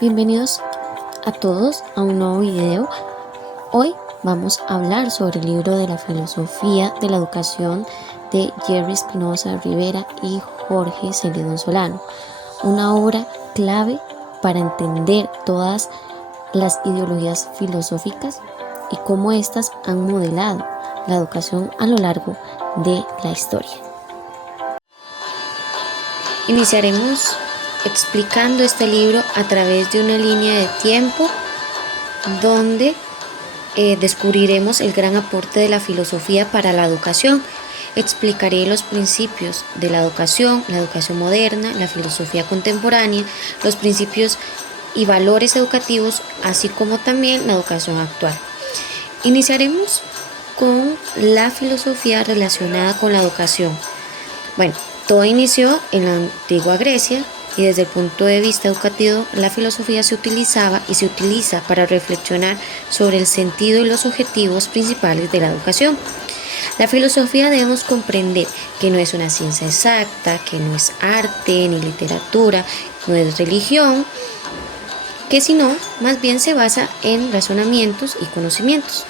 Bienvenidos a todos a un nuevo video. Hoy vamos a hablar sobre el libro de la filosofía de la educación de Jerry Espinosa Rivera y Jorge Celedón Solano, una obra clave para entender todas las ideologías filosóficas y cómo éstas han modelado la educación a lo largo de la historia. Iniciaremos explicando este libro a través de una línea de tiempo donde descubriremos el gran aporte de la filosofía para la educación. Explicaré los principios de la educación moderna, la filosofía contemporánea, los principios y valores educativos, así como también la educación actual. Iniciaremos con la filosofía relacionada con la educación. Bueno, todo inició en la antigua Grecia y desde el punto de vista educativo la filosofía se utilizaba y se utiliza para reflexionar sobre el sentido y los objetivos principales de la educación. La filosofía debemos comprender que no es una ciencia exacta, que no es arte ni literatura, no es religión, que sino más bien se basa en razonamientos y conocimientos.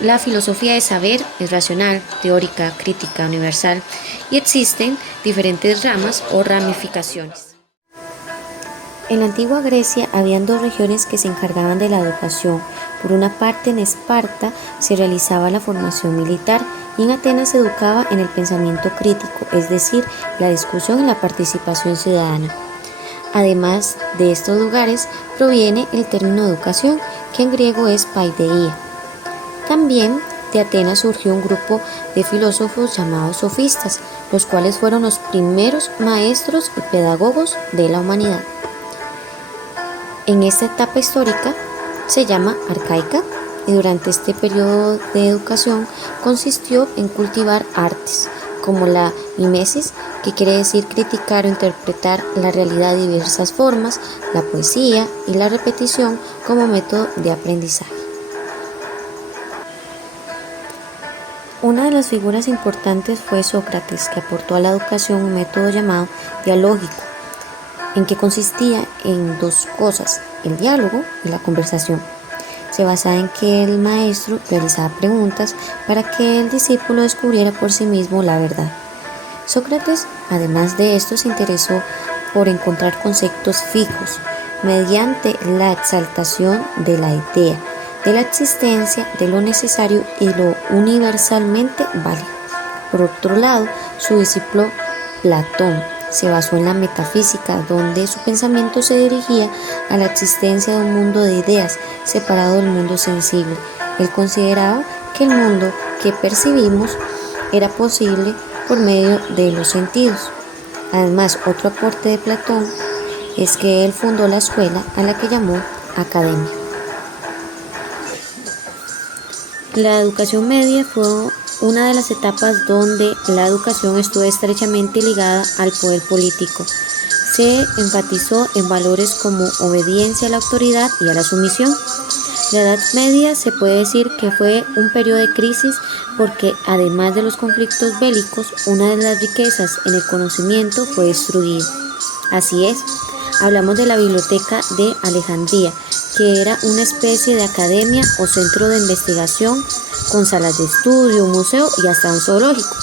La filosofía es saber, es racional, teórica, crítica, universal y existen diferentes ramas o ramificaciones. En la antigua Grecia habían dos regiones que se encargaban de la educación. Por una parte, en Esparta se realizaba la formación militar y en Atenas se educaba en el pensamiento crítico, es decir, la discusión y la participación ciudadana. Además de estos lugares proviene el término educación, que en griego es paideia. También de Atenas surgió un grupo de filósofos llamados sofistas, los cuales fueron los primeros maestros y pedagogos de la humanidad. En esta etapa histórica se llama arcaica y durante este periodo de educación consistió en cultivar artes como la mimesis, que quiere decir criticar o interpretar la realidad de diversas formas, la poesía y la repetición como método de aprendizaje. Una de las figuras importantes fue Sócrates, que aportó a la educación un método llamado dialógico, en que consistía en dos cosas, el diálogo y la conversación. Se basaba en que el maestro realizaba preguntas para que el discípulo descubriera por sí mismo la verdad. Sócrates, además de esto, se interesó por encontrar conceptos fijos mediante la exaltación de la idea, de la existencia, de lo necesario y lo universalmente válido. Por otro lado, su discípulo Platón se basó en la metafísica, donde su pensamiento se dirigía a la existencia de un mundo de ideas separado del mundo sensible. Él consideraba que el mundo que percibimos era posible por medio de los sentidos. Además, otro aporte de Platón es que él fundó la escuela a la que llamó academia. La educación media fue una de las etapas donde la educación estuvo estrechamente ligada al poder político. Se enfatizó en valores como obediencia a la autoridad y a la sumisión. La Edad Media se puede decir que fue un periodo de crisis porque además de los conflictos bélicos, una de las riquezas en el conocimiento fue destruida. Así es, hablamos de la Biblioteca de Alejandría, que era una especie de academia o centro de investigación con salas de estudio, un museo y hasta un zoológico.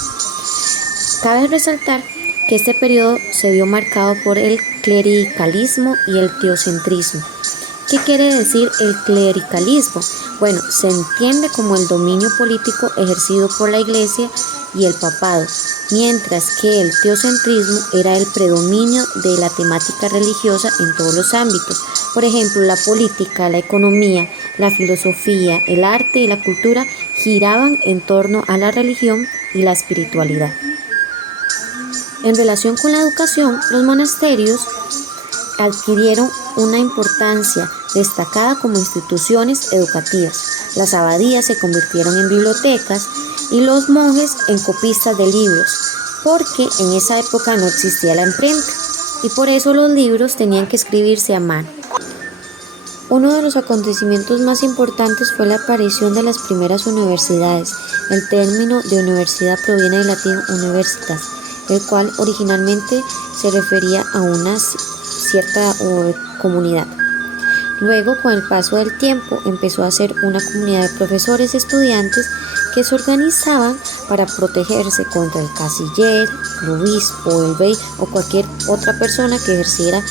Cabe resaltar que este periodo se vio marcado por el clericalismo y el teocentrismo. ¿Qué quiere decir el clericalismo? Bueno, se entiende como el dominio político ejercido por la Iglesia y el papado, mientras que el teocentrismo era el predominio de la temática religiosa en todos los ámbitos. Por ejemplo, la política, la economía, la filosofía, el arte y la cultura giraban en torno a la religión y la espiritualidad. En relación con la educación, los monasterios adquirieron una importancia destacada como instituciones educativas. Las abadías se convirtieron en bibliotecas y los monjes en copistas de libros, porque en esa época no existía la imprenta y por eso los libros tenían que escribirse a mano. Uno de los acontecimientos más importantes fue la aparición de las primeras universidades. El término de universidad proviene del latín universitas, el cual originalmente se refería a una cierta comunidad. Luego, con el paso del tiempo, empezó a ser una comunidad de profesores y estudiantes que se organizaban para protegerse contra el canciller, el obispo, el rey o cualquier otra persona que ejerciera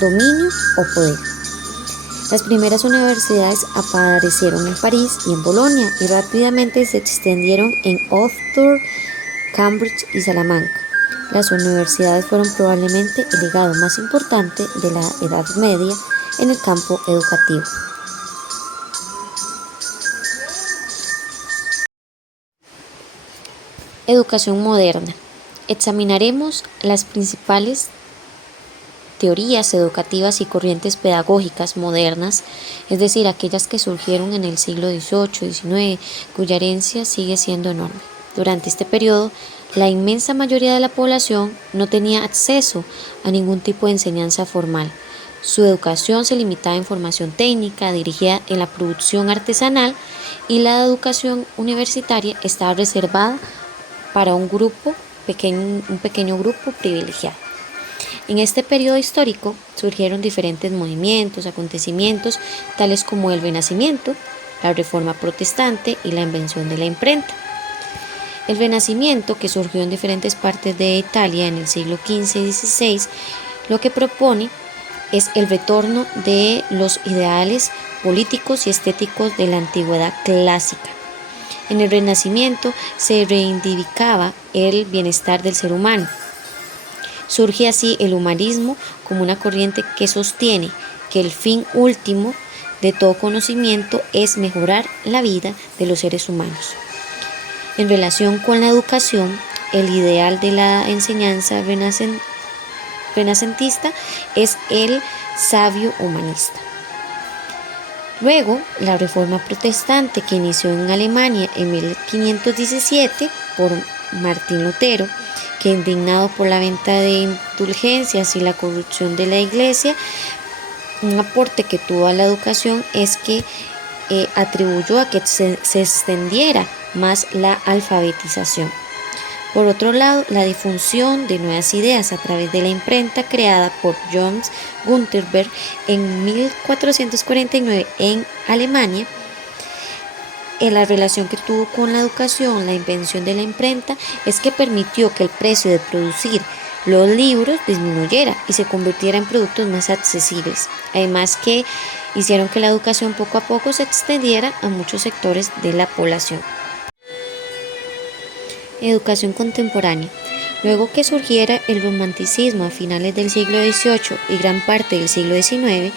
dominio o poder. Las primeras universidades aparecieron en París y en Bolonia y rápidamente se extendieron en Oxford, Cambridge y Salamanca. Las universidades fueron probablemente el legado más importante de la Edad Media en el campo educativo. Educación moderna. Examinaremos las principales teorías educativas y corrientes pedagógicas modernas, es decir, aquellas que surgieron en el siglo XVIII y XIX, cuya herencia sigue siendo enorme. Durante este periodo, la inmensa mayoría de la población no tenía acceso a ningún tipo de enseñanza formal. Su educación se limitaba a información técnica dirigida en la producción artesanal y la educación universitaria estaba reservada para un pequeño grupo privilegiado. En este periodo histórico surgieron diferentes movimientos, acontecimientos, tales como el Renacimiento, la Reforma Protestante y la invención de la imprenta. El Renacimiento, que surgió en diferentes partes de Italia en el siglo XV y XVI, lo que propone es el retorno de los ideales políticos y estéticos de la antigüedad clásica. En el Renacimiento se reivindicaba el bienestar del ser humano. Surge así el humanismo como una corriente que sostiene que el fin último de todo conocimiento es mejorar la vida de los seres humanos. En relación con la educación, el ideal de la enseñanza renacentista es el sabio humanista. Luego, la Reforma Protestante, que inició en Alemania en 1517 por Martín Lutero, que indignado por la venta de indulgencias y la corrupción de la Iglesia, un aporte que tuvo a la educación es que atribuyó a que se extendiera más la alfabetización. Por otro lado, la difusión de nuevas ideas a través de la imprenta creada por Johannes Gutenberg en 1449 en Alemania, en la relación que tuvo con la educación, la invención de la imprenta, es que permitió que el precio de producir los libros disminuyera y se convirtiera en productos más accesibles. Además que hicieron que la educación poco a poco se extendiera a muchos sectores de la población. Educación contemporánea. Luego que surgiera el romanticismo a finales del siglo XVIII y gran parte del siglo XIX,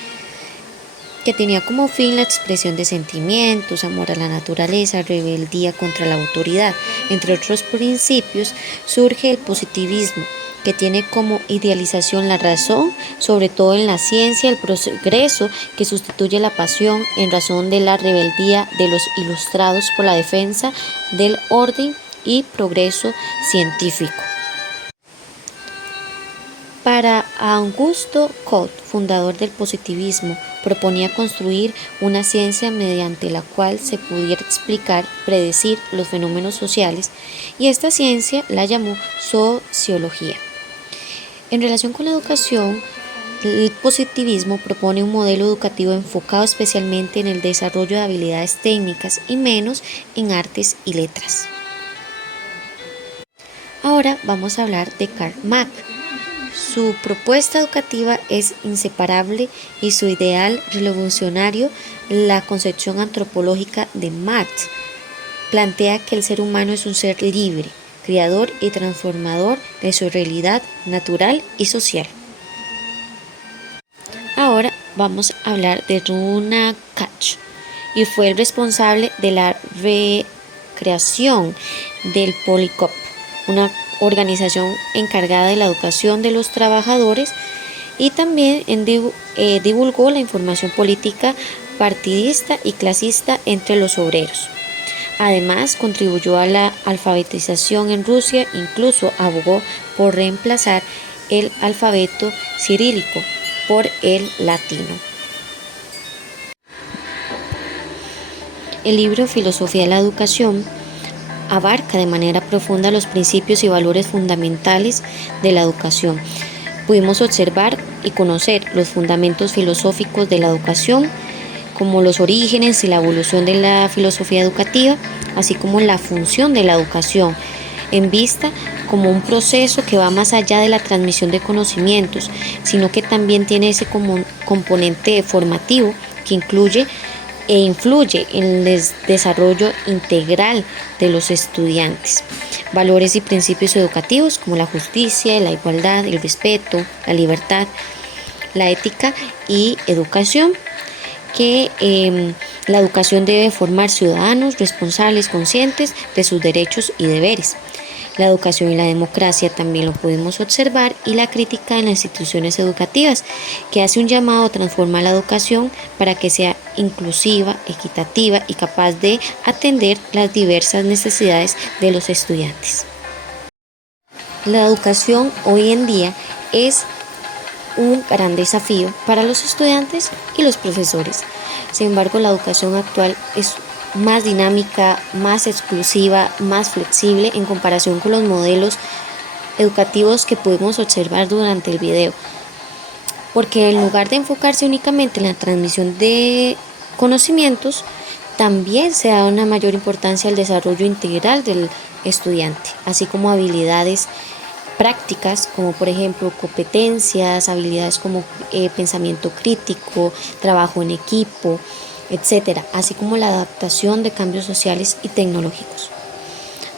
que tenía como fin la expresión de sentimientos, amor a la naturaleza, rebeldía contra la autoridad, entre otros principios, surge el positivismo, que tiene como idealización la razón, sobre todo en la ciencia, el progreso que sustituye la pasión en razón de la rebeldía de los ilustrados por la defensa del orden y progreso científico. Para Augusto Comte, fundador del positivismo, proponía construir una ciencia mediante la cual se pudiera explicar, predecir los fenómenos sociales, y esta ciencia la llamó sociología. En relación con la educación, el positivismo propone un modelo educativo enfocado especialmente en el desarrollo de habilidades técnicas y menos en artes y letras. Ahora vamos a hablar de Karl Marx. Su propuesta educativa es inseparable y su ideal revolucionario, la concepción antropológica de Marx, plantea que el ser humano es un ser libre, creador y transformador de su realidad natural y social. Ahora vamos a hablar de Runa Kach, y fue el responsable de la recreación del Policop, una organización encargada de la educación de los trabajadores, y también divulgó la información política partidista y clasista entre los obreros. Además, contribuyó a la alfabetización en Rusia, incluso abogó por reemplazar el alfabeto cirílico por el latino. El libro Filosofía de la Educación abarca de manera profunda los principios y valores fundamentales de la educación. Pudimos observar y conocer los fundamentos filosóficos de la educación, como los orígenes y la evolución de la filosofía educativa, así como la función de la educación en vista como un proceso que va más allá de la transmisión de conocimientos, sino que también tiene ese componente formativo que incluye e influye en el desarrollo integral de los estudiantes. Valores y principios educativos como la justicia, la igualdad, el respeto, la libertad, la ética y educación, que la educación debe formar ciudadanos responsables, conscientes de sus derechos y deberes. La educación y la democracia también lo podemos observar, y la crítica en las instituciones educativas, que hace un llamado a transformar la educación para que sea inclusiva, equitativa y capaz de atender las diversas necesidades de los estudiantes. La educación hoy en día es un gran desafío para los estudiantes y los profesores. Sin embargo, la educación actual es más dinámica, más exclusiva, más flexible en comparación con los modelos educativos que pudimos observar durante el video. Porque en lugar de enfocarse únicamente en la transmisión de conocimientos, también se da una mayor importancia al desarrollo integral del estudiante, así como habilidades prácticas, como por ejemplo competencias, habilidades como pensamiento crítico, trabajo en equipo, etcétera, así como la adaptación de cambios sociales y tecnológicos.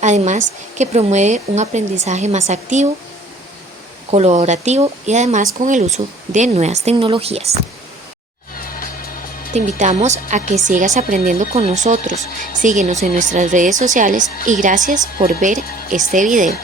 Además, que promueve un aprendizaje más activo, colaborativo y además con el uso de nuevas tecnologías. Te invitamos a que sigas aprendiendo con nosotros. Síguenos en nuestras redes sociales y gracias por ver este video.